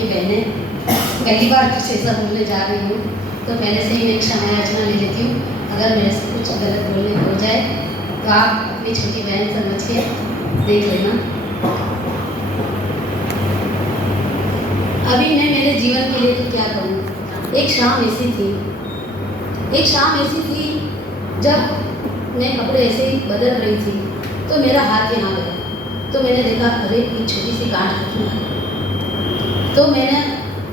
छोटी बहनें, पहली बार कुछ ऐसा बोलने जा रही हूँ तो पहले से ही मैं क्षमा याचना ले लेती हूँ। अगर मेरे से कुछ गलत बोलने हो जाए तो आप अपनी छोटी बहन समझ के देख लेना। अभी मैं मेरे जीवन के लिए तो क्या कहूँ। एक शाम ऐसी थी जब मैं कपड़े ऐसे ही बदल रही थी तो मेरा हाथ यहाँ गया, तो मैंने देखा अरे एक छोटी सी गांठ रखी है। तो मैंने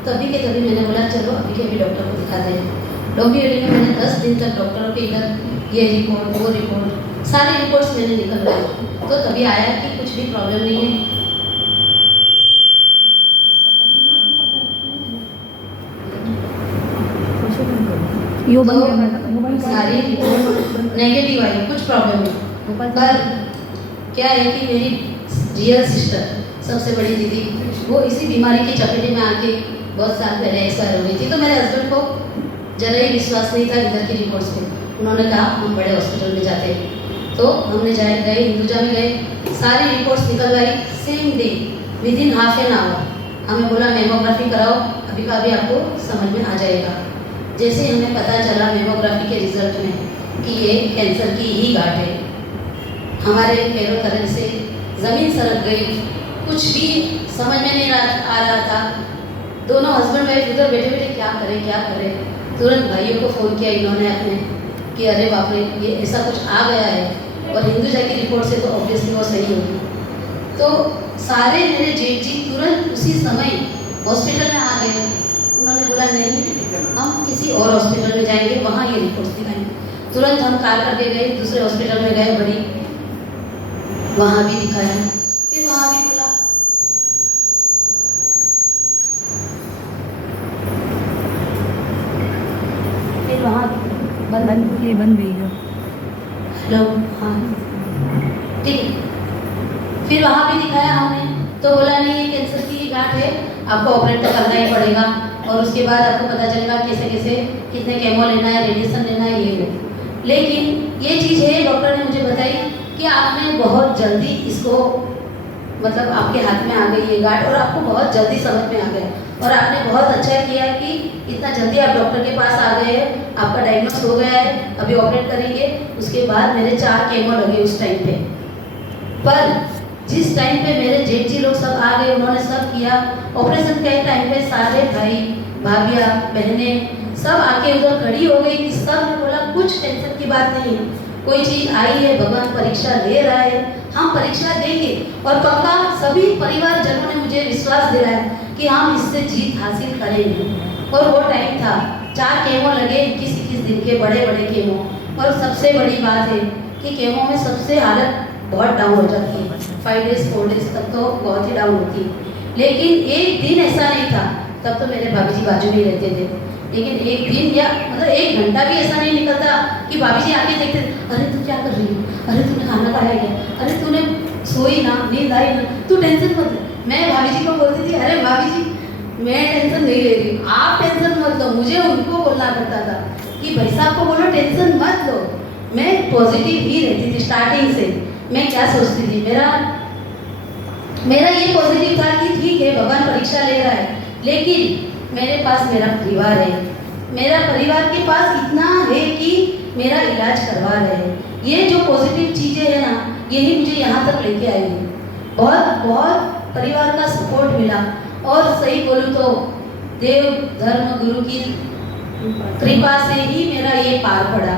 तभी मैंने बोला चलो अभी के अभी डॉक्टर को दिखाते हैं। डोंबिवली में मैंने 10 दिन तक डॉक्टरों के इधर ये रिपोर्ट वो रिपोर्ट सारी रिपोर्ट्स मैंने निकलवाई, तो तभी आया कि कुछ भी प्रॉब्लम नहीं है। तो सारी रिपोर्ट नेगेटिव आई, कुछ प्रॉब्लम नहीं। पर क्या है कि मेरी रियल सिस्टर, सबसे बड़ी दीदी, वो इसी बीमारी की चपेटे में आके बहुत साल पहले एक्सपायर हो गई थी। तो मेरे हस्बैंड को जरा ही विश्वास नहीं था इधर की रिपोर्ट्स पे। उन्होंने कहा हम बड़े हॉस्पिटल में जाते हैं। तो हमने गए हिंदुजा में गए, सारी रिपोर्ट्स निकलवाई same day, within half an hour. हमें बोला मेमोग्राफी कराओ, अभी का अभी आपको समझ में आ जाएगा। जैसे ही हमें पता चला मेमोग्राफी के रिजल्ट में कि ये कैंसर की ही गांठ है, हमारे पैरों तले से ज़मीन सरक गई। कुछ भी समझ में नहीं आ रहा था। दोनों हस्बैंड वाइफ उधर बैठे बैठे क्या करें। तुरंत भाइयों को फ़ोन किया इन्होंने अपने कि अरे बाप रे ये ऐसा कुछ आ गया है, और हिंदुजा की रिपोर्ट से तो ऑब्वियसली वो सही होगी। तो सारे मेरे जेठ जी तुरंत उसी समय हॉस्पिटल में आ गए। उन्होंने बोला नहीं हम किसी और हॉस्पिटल में जाएंगे, वहाँ ये रिपोर्ट्स दिखाएंगे। तुरंत हम कार करके गए, दूसरे हॉस्पिटल में गए बड़ी, वहाँ भी दिखाया, फिर वहाँ भी बोला फिर वहाँ बंद गई है। हेलो हाँ ठीक है। फिर वहाँ भी दिखाया हमने, तो बोला नहीं ये कैंसर की गांठ है, आपको ऑपरेट तो करना ही पड़ेगा, और उसके बाद आपको पता चलेगा कैसे कितने केमो लेना है, रेडिएशन लेना है, ये वो। लेकिन ये चीज़ है डॉक्टर ने मुझे बताई कि आपने बहुत जल्दी इसको, मतलब आपके हाथ में आ गई ये गांठ, और आपको बहुत जल्दी समझ में आ गया, और आपने बहुत अच्छा किया कि इतना जल्दी आप डॉक्टर के पास आ गए हैं, आपका डायग्नोस हो गया है, अभी ऑपरेट करेंगे। उसके बाद मेरे 4 केमो लगे उस टाइम पे। पर जिस टाइम पे मेरे जेठ जी लोग सब आ गए, उन्होंने सब किया। ऑपरेशन के टाइम पे सारे भाई भाभियाँ बहनें सब आके उधर खड़ी हो गई कि सब ने बोला कुछ टेंशन की बात नहीं है, कोई चीज़ आई है, भगवान परीक्षा ले रहा है, हम परीक्षा देंगे। और पक्का सभी परिवारजनों ने मुझे विश्वास दिलाया कि हम इससे जीत हासिल करेंगे। और वो टाइम था 4 केमो लगे 21 दिन के, बड़े केमो। और सबसे बड़ी बात है कि केमो में सबसे हालत बहुत डाउन हो जाती है, 5 डेज 4 डेज तक तो बहुत ही डाउन होती है। लेकिन एक दिन ऐसा नहीं था, तब तो मेरे भाभी जी बाजू में ही रहते थे, लेकिन एक दिन या मतलब 1 घंटा भी ऐसा नहीं निकलता कि भाभी जी आके देखते अरे तू क्या कर रही है, अरे तूने खाना खाया क्या, अरे तूने सोई ना, नींद आई ना, तू टेंशन मत ले। मैं भाभी जी को बोलती थी अरे भाभी जी मैं टेंशन नहीं ले रही, आप टेंशन मत लो। मुझे उनको बोलना पड़ता था कि भाई साहब को बोलो टेंशन मत लो। मैं पॉजिटिव ही रहती थी स्टार्टिंग से। मैं क्या सोचती थी, मेरा ये पॉजिटिव था कि ठीक है भगवान परीक्षा ले रहा है, लेकिन मेरे पास मेरा परिवार है, मेरा परिवार के पास इतना है कि मेरा इलाज करवा रहे हैं। ये जो पॉजिटिव चीज़ें हैं ना, यही मुझे यहाँ तक लेके आई है। बहुत परिवार का सपोर्ट मिला, और सही बोलूँ तो देव धर्म गुरु की कृपा से ही मेरा ये पार पड़ा।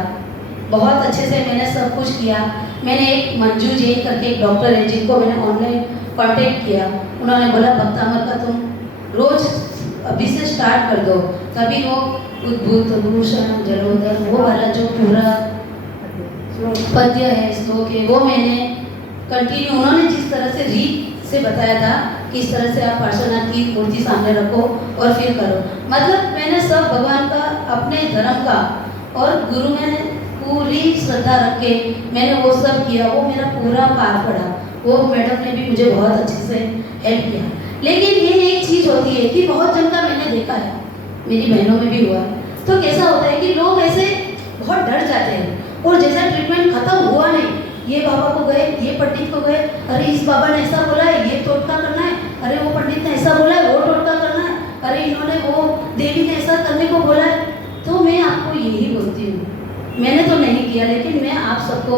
बहुत अच्छे से मैंने सब कुछ किया। मैंने एक मंजू जैन करके एक डॉक्टर है जिनको मैंने ऑनलाइन कांटेक्ट किया। उन्होंने बोला भक्तामर का तुम रोज अभी से स्टार्ट कर दो। तभी वो उद्भूत भूषण जलोदर वो वाला जो पूरा पद्य है श्लोक है वो मैंने कंटिन्यू, उन्होंने जिस तरह से रीत से बताया था कि इस तरह से आप पार्श्वनाथ की मूर्ति सामने रखो और फिर करो। मतलब मैंने सब भगवान का, अपने धर्म का और गुरु में पूरी श्रद्धा रख के मैंने वो सब किया। वो मेरा पूरा पार पड़ा। वो मैडम ने भी मुझे बहुत अच्छे से हेल्प किया। लेकिन ये एक चीज़ होती है कि बहुत जन का मैंने देखा है, मेरी बहनों में भी हुआ, तो कैसा होता है कि लोग ऐसे बहुत डर जाते हैं और जैसा ट्रीटमेंट खत्म हुआ नहीं, ये बाबा को गए, ये पंडित को गए, अरे इस बाबा ने ऐसा बोला है, ये टोटका करना है, अरे वो पंडित ने ऐसा बोला है, वो टोटका करना है, अरे इन्होंने वो देवी ने ऐसा करने को बोला है। तो मैं आपको यही बोलती हूँ, मैंने तो नहीं किया, लेकिन मैं आप सबको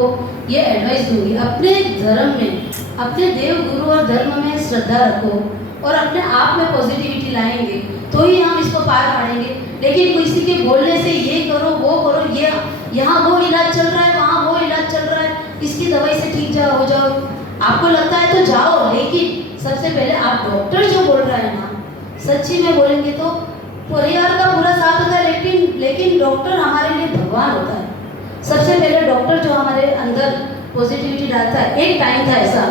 ये एडवाइस दूंगी, अपने धर्म में, अपने देव गुरु और धर्म में श्रद्धा रखो और अपने आप में पॉजिटिविटी लाएंगे तो ही हम इसको पार पाड़ेंगे। लेकिन किसी के बोलने से ये करो वो करो, ये यहाँ वो इलाज चल रहा है, वहाँ वो इलाज चल रहा है, इसकी दवाई से ठीक जाओ हो जाओ, आपको लगता है तो जाओ, लेकिन सबसे पहले आप डॉक्टर जो बोल रहा है ना, सच्ची में बोलेंगे तो परिवार का पूरा साथ होता है, लेकिन डॉक्टर हमारे लिए भगवान होता है। सबसे पहले डॉक्टर जो हमारे अंदर पॉजिटिविटी डालता है। एक टाइम था ऐसा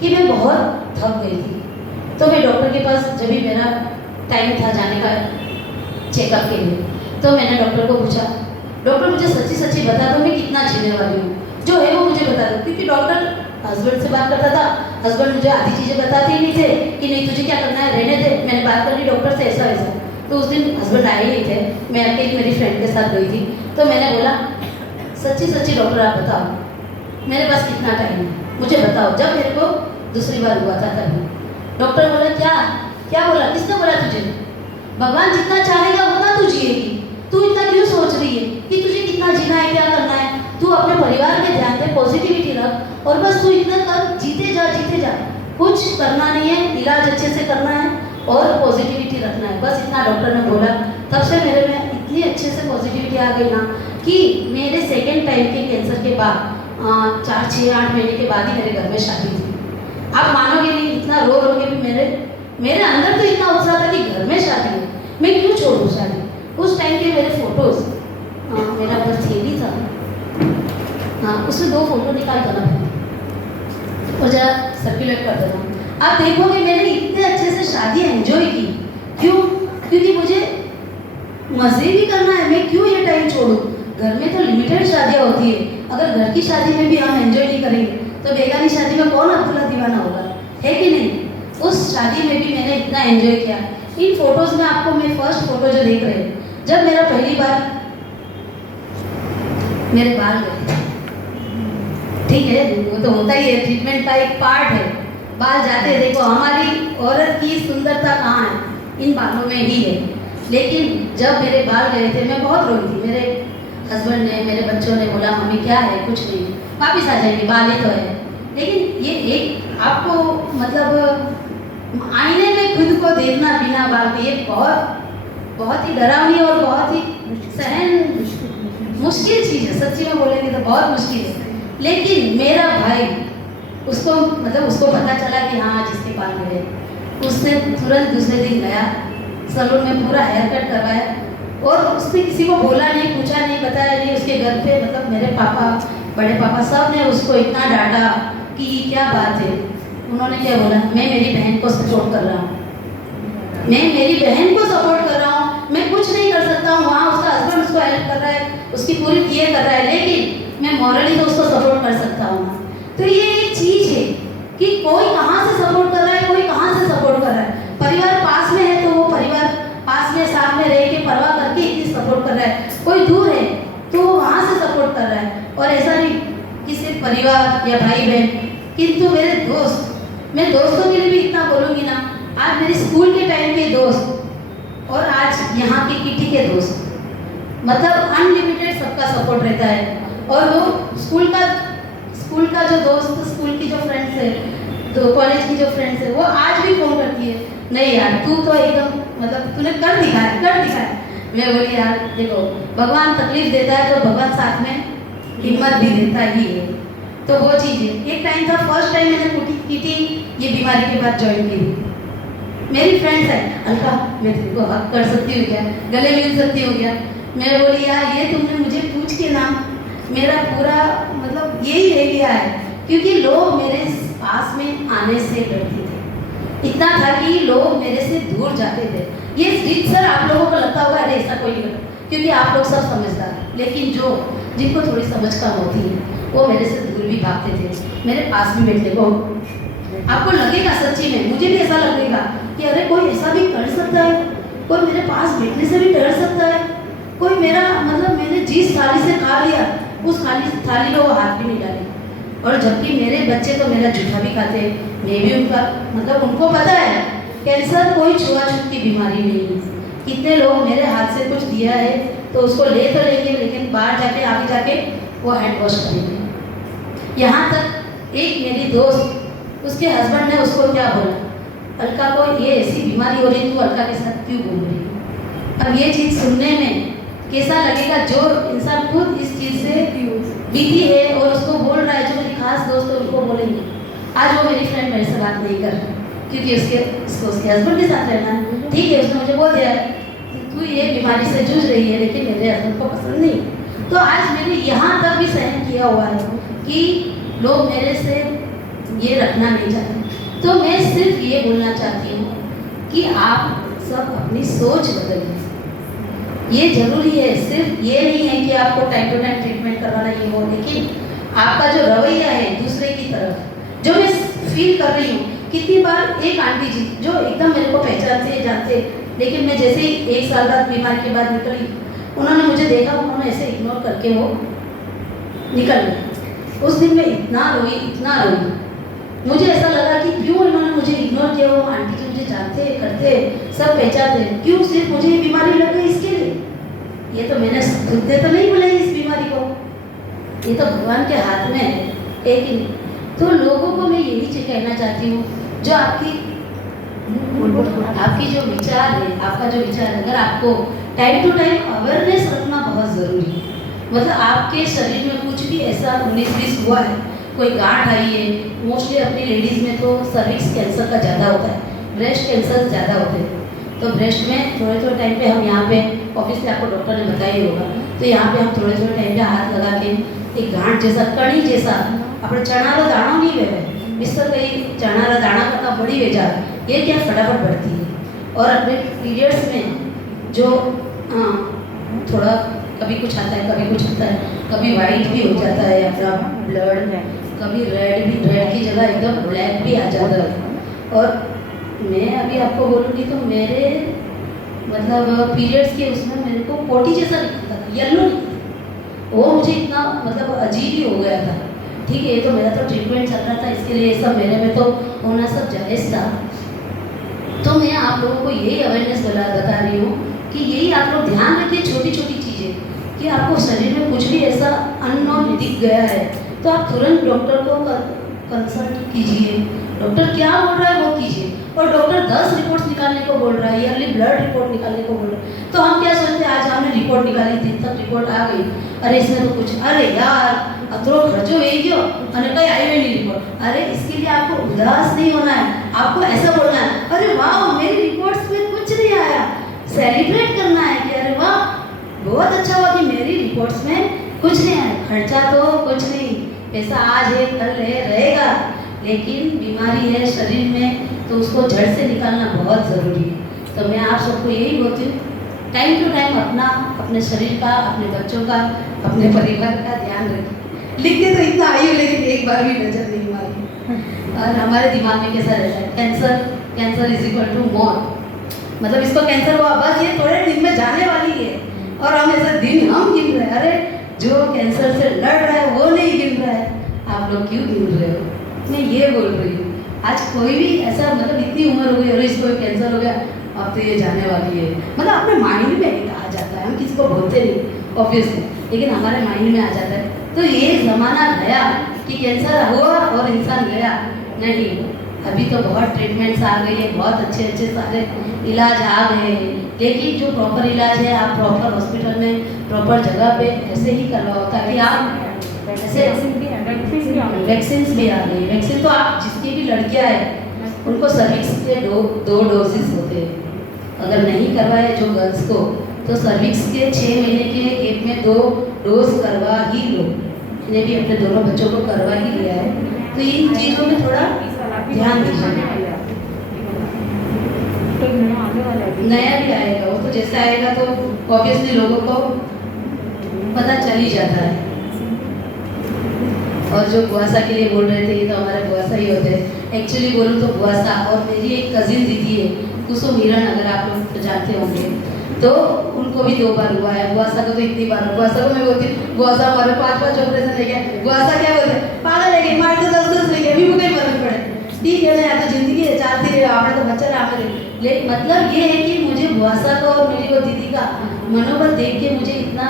कि मैं बहुत थक गई थी, तो मैं डॉक्टर के पास, जब भी मेरा टाइम था जाने का चेकअप के लिए, तो मैंने डॉक्टर को पूछा, डॉक्टर मुझे सच्ची सच्ची बता दो मैं कितना जीने वाली हूँ, जो है वो मुझे बता दो। क्योंकि डॉक्टर हस्बैंड से बात करता था, हस्बैंड मुझे आधी चीज़ें बताते ही नहीं थे कि नहीं तुझे क्या करना है, रहने दे। मैंने बात कर ली डॉक्टर से ऐसा वैसा, तो उस दिन हस्बैंड आए ही नहीं थे, मैं अकेली मेरी फ्रेंड के साथ गई थी। तो मैंने बोला सच्ची सच्ची डॉक्टर आप बताओ मेरे पास कितना टाइम है, मुझे बताओ। जब मेरे को दूसरी बार हुआ था तभी डॉक्टर बोला क्या क्या बोला, किसने बोला तुझे, भगवान जितना चाहेगा उतना तू जिएगी, तू इतना क्यों सोच रही है कि तुझे कितना जीना है, क्या करना है, तू अपने परिवार में ध्यान दे, पॉजिटिविटी रख और बस तू इतना कर, जीते जा, कुछ करना नहीं है, इलाज अच्छे से करना है और पॉजिटिविटी रखना है, बस इतना डॉक्टर ने बोला। तब से मेरे में इतनी अच्छे से पॉजिटिविटी आ गई ना कि मेरे सेकेंड टाइम के कैंसर के बाद 4, 6, 8 महीने के बाद ही मेरे घर में शादी थी। आप मानोगे नहीं, इतना रो के भी मेरे अंदर तो इतना उत्साह था कि घर में शादी है, मैं क्यों छोड़ूँ शादी। उस टाइम के मेरे फोटोज़, मेरा बस थेली था, हाँ उसमें 2 फोटो निकाल कर और जरा सर्कुलेट कर देना, आप देखोगे मैंने इतने अच्छे से शादी एंजॉय की। क्यों? क्योंकि मुझे मज़े भी करना है, मैं क्यों ये टाइम छोड़ूं। घर में तो लिमिटेड शादियाँ होती है, अगर घर की शादी में भी हम एंजॉय नहीं करेंगे तो बेगानी शादी में कौन अब्दुल्ला दीवाना होगा, है कि नहीं। उस शादी में भी मैंने इतना एंजॉय किया। इन फोटोज़ में आपको मैं फर्स्ट फोटो जो देख रहे हैं, जब मेरा पहली बार मेरे बाल गए, ठीक है वो तो होता ही है, ट्रीटमेंट का एक पार्ट है, बाल जाते हैं। देखो हमारी औरत की सुंदरता कहाँ है, इन बालों में ही है। लेकिन जब मेरे बाल गए थे मैं बहुत रोई थी, मेरे हस्बैंड ने, मेरे बच्चों ने बोला मम्मी क्या है, कुछ नहीं, वापिस आ जाएंगे, बाल ही तो है। लेकिन ये एक आपको मतलब आईने में खुद को देखना बिना बाल के, ये बहुत ही डरावनी और बहुत ही मुश्किल चीज़ है, सच्ची में बोलेंगे तो बहुत मुश्किल है। लेकिन मेरा भाई उसको पता चला कि हाँ जिसके बाल गए, उसने तुरंत दूसरे दिन गया सैलून में, पूरा हेयर कट करवाया और उसने किसी को बोला नहीं, पूछा नहीं, बताया नहीं। उसके घर पे मतलब मेरे पापा, बड़े पापा सब ने उसको इतना डांटा कि क्या बात है। उन्होंने क्या बोला, मैं मेरी बहन को सपोर्ट कर रहा हूँ, मैं मेरी बहन को सपोर्ट कर रहा हूँ, मैं कुछ नहीं कर सकता हूँ, वहाँ उसका हस्बैंड उसको हेल्प कर रहा है, उसकी पूरी केयर कर रहा है, लेकिन मैं मॉरली तो उसको सपोर्ट कर सकता हूँ। तो ये एक चीज़ है कि कोई कहाँ से सपोर्ट कर रहा है, कोई कहाँ से सपोर्ट कर रहा है। परिवार पास में है तो वो परिवार पास में साथ में रह के परवाह करके इतनी सपोर्ट कर रहा है, कोई दूर है तो वो वहाँ से सपोर्ट कर रहा है। और ऐसा नहीं कि सिर्फ परिवार या भाई बहन, किंतु मेरे दोस्त, मैं दोस्तों के लिए भी इतना बोलूँगी ना, आज मेरे स्कूल के टाइम के दोस्त और आज यहाँ की किटी के दोस्त, मतलब अनलिमिटेड सबका सपोर्ट रहता है। और वो स्कूल का जो दोस्त, स्कूल की जो फ्रेंड्स है, तो कॉलेज की जो फ्रेंड्स है, वो आज भी फोन करती है, नहीं यार तू तो एकदम मतलब तूने कर दिखाया। मैं बोली यार देखो भगवान तकलीफ देता है तो भगवान साथ में हिम्मत भी देता ही है। तो वो चीज़ है। एक टाइम था, फर्स्ट टाइम मैंने किटी ये बीमारी के बाद ज्वाइन की थी। मेरी फ्रेंड्स है, अलका मैं तेरे को हक कर सकती हूँ क्या, गले मिल सकती हूँ क्या। मैं बोली यार ये तुमने मुझे पूछ के ना मेरा पूरा मतलब यही रह गया है, क्योंकि लोग मेरे पास में आने से डरते थे। इतना था कि लोग मेरे से दूर जाते थे। ये सर आप लोगों को लगता होगा अरे ऐसा कोई नहीं, क्योंकि आप लोग सब समझदार हैं, लेकिन जिनको थोड़ी समझ कम होती है वो मेरे से दूर भी भागते थे, मेरे पास भी बैठने को। आपको लगेगा सच्ची में, मुझे भी ऐसा लगेगा कि अरे कोई ऐसा भी कर सकता है, कोई मेरे पास बैठने से भी डर सकता है, कोई मेरा मतलब मैंने जिस थाली से खा लिया उस थाली में वो हाथ भी नहीं डाले। और जबकि मेरे बच्चे तो मेरा जूठा भी खाते, मैं भी उनका मतलब उनको पता है कैंसर कोई छुआछूत की बीमारी बीमारी नहीं है। कितने लोग मेरे हाथ से कुछ दिया है तो उसको ले तो लेंगे, लेकिन बाहर जाके आगे जाके वो हैंड वॉश करेंगे। यहाँ तक एक मेरी दोस्त, उसके हस्बैंड ने उसको क्या बोला, अलका को ये ऐसी बीमारी हो रही, तू अलका के साथ क्यों घूम रही है। अब ये चीज़ सुनने में कैसा लगेगा, जो इंसान खुद इस चीज़ से बीती है और उसको बोल रहा है, जो मेरी खास दोस्त है उनको बोलेंगे। आज वो मेरी फ्रेंड मेरे से बात नहीं कर रही क्योंकि उसके हस्बैंड के साथ रहना है। ठीक है, उसने मुझे बोल दिया तू ये बीमारी से जूझ रही है, लेकिन मेरे हस्बैंड को पसंद नहीं। तो आज मैंने यहाँ तक भी सहन किया हुआ है कि लोग मेरे से ये रखना नहीं चाहते। तो मैं सिर्फ ये बोलना चाहती हूँ कि आप सब अपनी सोच बदलिए। ये जरूरी है, सिर्फ ये नहीं है कि आपको टाइम टू टाइम ट्रीटमेंट करवाना ये हो, लेकिन आपका जो रवैया है दूसरे की तरफ, जो मैं फील कर रही हूँ। कितनी बार एक आंटी जी जो एकदम मेरे को पहचानते जानते, लेकिन मैं जैसे ही 1 साल बाद बीमारी के बाद निकली, उन्होंने मुझे देखा, उन्होंने ऐसे इग्नोर करके वो निकल गए। उस दिन मैं इतना रोई, मुझे ऐसा लगा कि क्यों इन्होंने मुझे इग्नोर किया। वो आंटी जी मुझे जानते करते सब पहचानते, क्यों सिर्फ मुझे ये बीमारी लग गई इसके लिए। ये तो मैंने खुद से तो नहीं बुलाई इस बीमारी को, ये तो भगवान के हाथ में है, एक ही। तो लोगों को मैं यही कहना चाहती हूँ, जो आपकी जो विचार है, आपका जो विचार है, अगर आपको टाइम टू टाइम अवेयरनेस रखना बहुत ज़रूरी है। मतलब आपके शरीर में कुछ भी ऐसा 19-20 हुआ है, कोई गांठ आई है, मोस्टली अपनी लेडीज़ में तो सर्विक्स कैंसर का ज़्यादा होता है, ब्रेस्ट कैंसर ज़्यादा होते हैं। तो ब्रेस्ट में थोड़े टाइम पे हम यहाँ पे ऑब्वियसली आपको डॉक्टर ने बताया ही होगा, तो यहाँ पे हम थोड़े टाइम पे हाथ लगा के एक गांठ जैसा, कणी जैसा, अपने चणारो दाणो नहीं वेवे मिस्टर कहीं चणारा दाणा करता बड़ी वेजा, ये क्या फटाफट बढ़ती है। और अपने पीरियड्स में जो थोड़ा कभी कुछ आता है, कभी कुछ आता है, कभी वाइट भी हो जाता है अपना ब्लड, कभी रेड की जगह एकदम ब्लैक भी आ जाता है। और मैं अभी आपको बोलूँगी तो मेरे मतलब पीरियड्स के उसमें मेरे को पोटी जैसा दिखता था, येलो नहीं, वो मुझे इतना मतलब अजीब ही हो गया था। ठीक है, ये तो मेरा तो ट्रीटमेंट चल रहा था, इसके लिए सब मेरे में तो होना सब जायज़ था। तो मैं आप लोगों को यही अवेयरनेस बता रही हूँ कि यही आप लोग ध्यान रखिए, छोटी छोटी चीज़ें, कि आपको शरीर में कुछ भी ऐसा अननोन दिख गया है तो आप तुरंत डॉक्टर को कंसल्ट कीजिए। डॉक्टर क्या बोल रहा है वो कीजिए। और डॉक्टर 10 रिपोर्ट्स निकालने को बोल रहा है, ईयरली ब्लड रिपोर्ट निकालने को बोल रहा है, तो हम क्या सोचते हैं, आज हमने रिपोर्ट निकाली, दिन तक रिपोर्ट आ गई, अरे इसमें तो कुछ, अरे यार अतरो खर्चो हो गयो और कहीं आई हुई नहीं रिपोर्ट। अरे इसके लिए आपको उदास नहीं होना है, आपको ऐसा बोलना है, अरे वाह मेरी रिपोर्ट्स में कुछ नहीं आया। सेलिब्रेट करना है कि अरे वाह बहुत अच्छा हुआ कि मेरी रिपोर्ट्स में कुछ नहीं आया। खर्चा तो कुछ नहीं, पैसा आज है कल है रहेगा, लेकिन बीमारी है शरीर में तो उसको जड़ से निकालना बहुत ज़रूरी है। तो मैं आप सबको यही बोलती हूँ, टाइम टू टाइम अपने शरीर का, अपने बच्चों का, अपने परिवार का ध्यान रखें। लिखते तो इतना आई हो, लेकिन एक बार भी नजर नहीं मारी। और हमारे दिमाग में कैसा रहता है, कैंसर इज इक्वल टू मौत, मतलब इसको कैंसर हुआ बस ये थोड़े दिन में जाने वाली है, और हम ऐसा दिन हम गिन रहे हैं। अरे जो कैंसर से लड़ रहा है वो नहीं गिन रहा है, आप लोग क्यों गिन रहे हो। मैं ये बोल रही हूँ, आज कोई भी ऐसा मतलब इतनी उम्र हो गई और इसको कैंसर हो गया, अब तो ये जाने वाली है, मतलब अपने माइंड में आ जाता है। हम किसी को बोलते नहीं ऑब्वियसली, लेकिन हमारे माइंड में आ जाता है। तो ये ज़माना गया कि कैंसर हुआ और इंसान गया नहीं। अभी तो बहुत ट्रीटमेंट्स आ गई है, बहुत अच्छे सारे इलाज आ गए हैं, लेकिन जो प्रॉपर इलाज है आप प्रॉपर हॉस्पिटल में प्रॉपर जगह पे ऐसे ही करवाओ, ताकि आप ऐसे वैक्सीन भी आ गई। वैक्सीन तो आप जिसकी भी लड़कियां हैं उनको सर्विक्स के दो डोजेस होते हैं। अगर नहीं करवाए जो गर्ल्स को, तो सर्विक्स के 6 महीने के गैप में 2 डोज करवा ही लो। मैंने भी अपने दोनों बच्चों को करवा ही लिया है, तो इन चीज़ों में थोड़ा ध्यान दीजिए। नया भी आएगा, वो तो जैसा आएगा तो ऑब्वियसली लोगों को पता चल ही जाता है। और जो बुआसा के लिए बोल रहे थे, ये तो हमारे बुआसा ही होते हैं। एक्चुअली बोलूँ तो बुआसा और मेरी एक कजिन दीदी है कुसुम हिरन, अगर आप लोग तो जानते होंगे, तो उनको भी 2 बार हुआ है। बुआसा को तो इतनी बार, बुआसा को मैं बोलती हूँ बुआसा हमारे 5 ऑपरेशन ले गया। बुआसा क्या बोलते हैं, पागल है, मार तो 10 ले गया, अभी मुझे फर्क पड़े, ठीक है ना, या तो जिंदगी है चलती रहे, आपने तो बच्चा रहा। लेकिन मतलब ये है कि मुझे दुआसा को और मेरी वो दीदी का मनोबल देख के मुझे इतना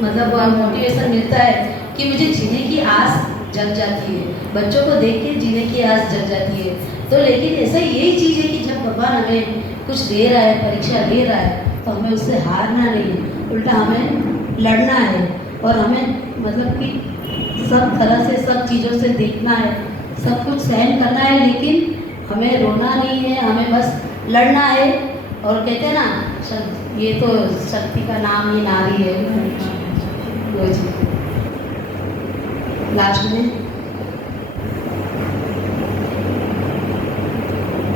मतलब मोटिवेशन मिलता है कि मुझे जीने की आस जग जाती है, बच्चों को देख के जीने की आस जग जाती है। तो लेकिन ऐसा यही चीज़ है कि जब भगवान हमें कुछ दे रहा है, परीक्षा दे रहा है, तो हमें उससे हारना नहीं है, उल्टा हमें लड़ना है और हमें मतलब कि सब तरह से सब चीज़ों से देखना है, सब कुछ सहन करना है, लेकिन हमें रोना नहीं है, हमें बस लड़ना है। और कहते हैं ना, ये तो शक्ति का नाम ही नारी है, वो जी लास्ट में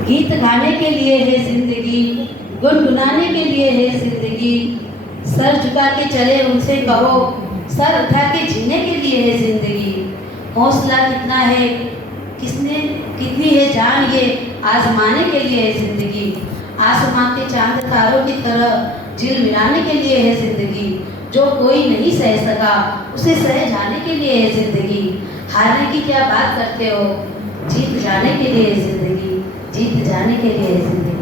गीत गाने के लिए है जिंदगी, गुनगुनाने के लिए है जिंदगी, सर झुका के चले उनसे कहो, सर उठा के जीने के लिए है जिंदगी। हौसला कितना है, किसने कितनी है जान, ये आजमाने के लिए है जिंदगी। आसमां के चांद तारों की तरह झिलमिलाने के लिए है जिंदगी। जो कोई नहीं सह सका उसे सह जाने के लिए है जिंदगी। हारने की क्या बात करते हो, जीत जाने के लिए है जिंदगी, जीत जाने के लिए है जिंदगी।